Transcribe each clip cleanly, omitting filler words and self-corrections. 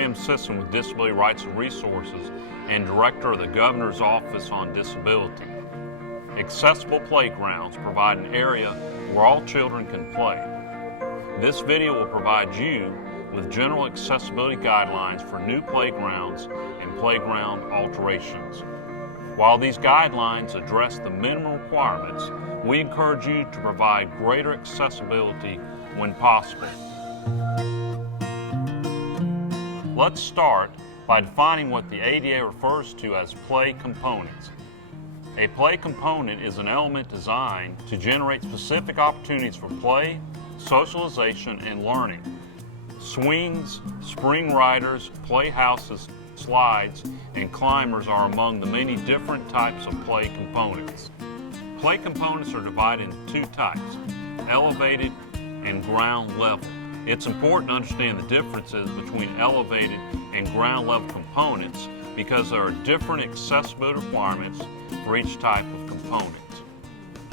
Program Assistant with Disability Rights and Resources and Director of the Governor's Office on Disability. Accessible playgrounds provide an area where all children can play. This video will provide you with general accessibility guidelines for new playgrounds and playground alterations. While these guidelines address the minimum requirements, we encourage you to provide greater accessibility when possible. Let's start by defining what the ADA refers to as play components. A play component is an element designed to generate specific opportunities for play, socialization, and learning. Swings, spring riders, playhouses, slides, and climbers are among the many different types of play components. Play components are divided into two types, elevated and ground level. It's important to understand the differences between elevated and ground level components because there are different accessibility requirements for each type of component.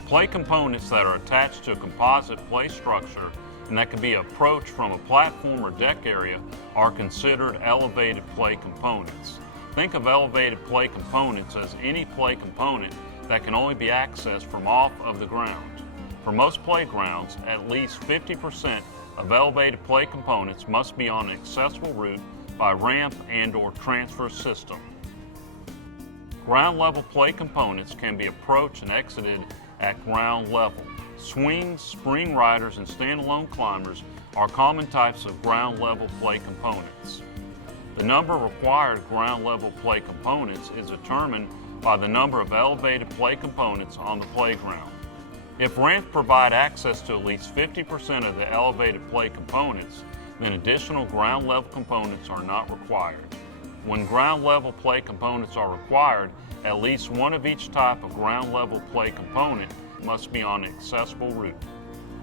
Play components that are attached to a composite play structure and that can be approached from a platform or deck area are considered elevated play components. Think of elevated play components as any play component that can only be accessed from off of the ground. For most playgrounds, at least 50% of elevated play components must be on an accessible route by ramp and/or transfer system. Ground level play components can be approached and exited at ground level. Swings, spring riders, and standalone climbers are common types of ground level play components. The number of required ground level play components is determined by the number of elevated play components on the playground. If ramps provide access to at least 50% of the elevated play components, then additional ground level components are not required. When ground level play components are required, at least one of each type of ground level play component must be on an accessible route.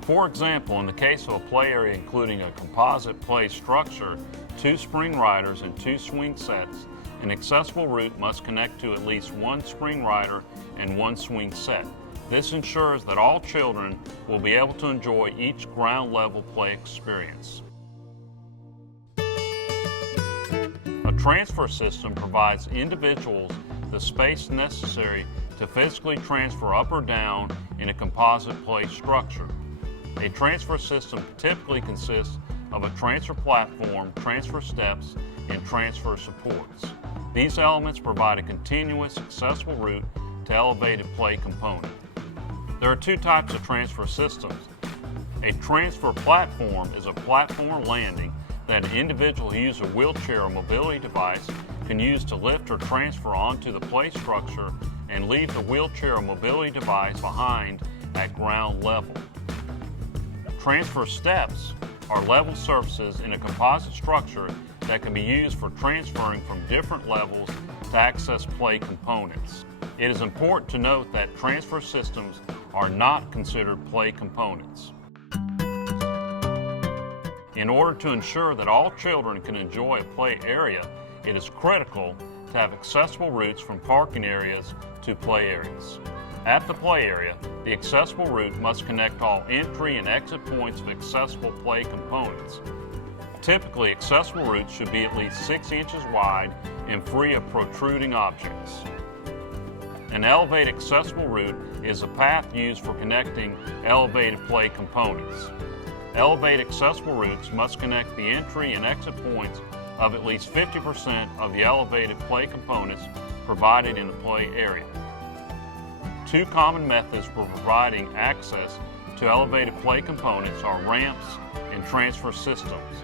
For example, in the case of a play area including a composite play structure, 2 spring riders and 2 swing sets, an accessible route must connect to at least 1 spring rider and 1 swing set. This ensures that all children will be able to enjoy each ground level play experience. A transfer system provides individuals the space necessary to physically transfer up or down in a composite play structure. A transfer system typically consists of a transfer platform, transfer steps, and transfer supports. These elements provide a continuous accessible route to elevated play component. There are 2 types of transfer systems. A transfer platform is a platform or landing that an individual who uses a wheelchair or mobility device can use to lift or transfer onto the play structure and leave the wheelchair or mobility device behind at ground level. Transfer steps are level surfaces in a composite structure that can be used for transferring from different levels to access play components. It is important to note that transfer systems are not considered play components. In order to ensure that all children can enjoy a play area, it is critical to have accessible routes from parking areas to play areas. At the play area, the accessible route must connect all entry and exit points of accessible play components. Typically, accessible routes should be at least 6 inches wide and free of protruding objects. An elevated accessible route is a path used for connecting elevated play components. Elevated accessible routes must connect the entry and exit points of at least 50% of the elevated play components provided in the play area. 2 common methods for providing access to elevated play components are ramps and transfer systems.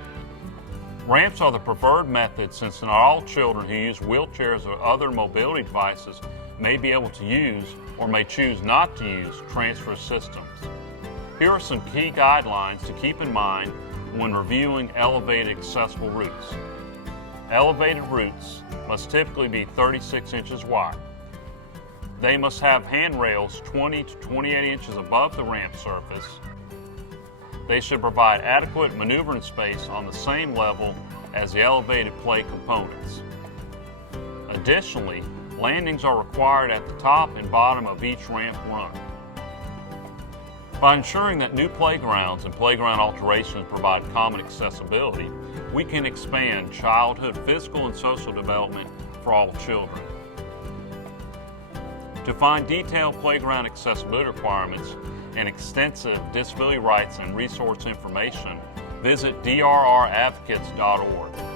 Ramps are the preferred method since not all children who use wheelchairs or other mobility devices may be able to use or may choose not to use transfer systems. Here are some key guidelines to keep in mind when reviewing elevated accessible routes. Elevated routes must typically be 36 inches wide. They must have handrails 20 to 28 inches above the ramp surface. They should provide adequate maneuvering space on the same level as the elevated play components. Additionally, landings are required at the top and bottom of each ramp run. By ensuring that new playgrounds and playground alterations provide common accessibility, we can expand childhood physical and social development for all children. To find detailed playground accessibility requirements and extensive disability rights and resource information, visit drradvocates.org.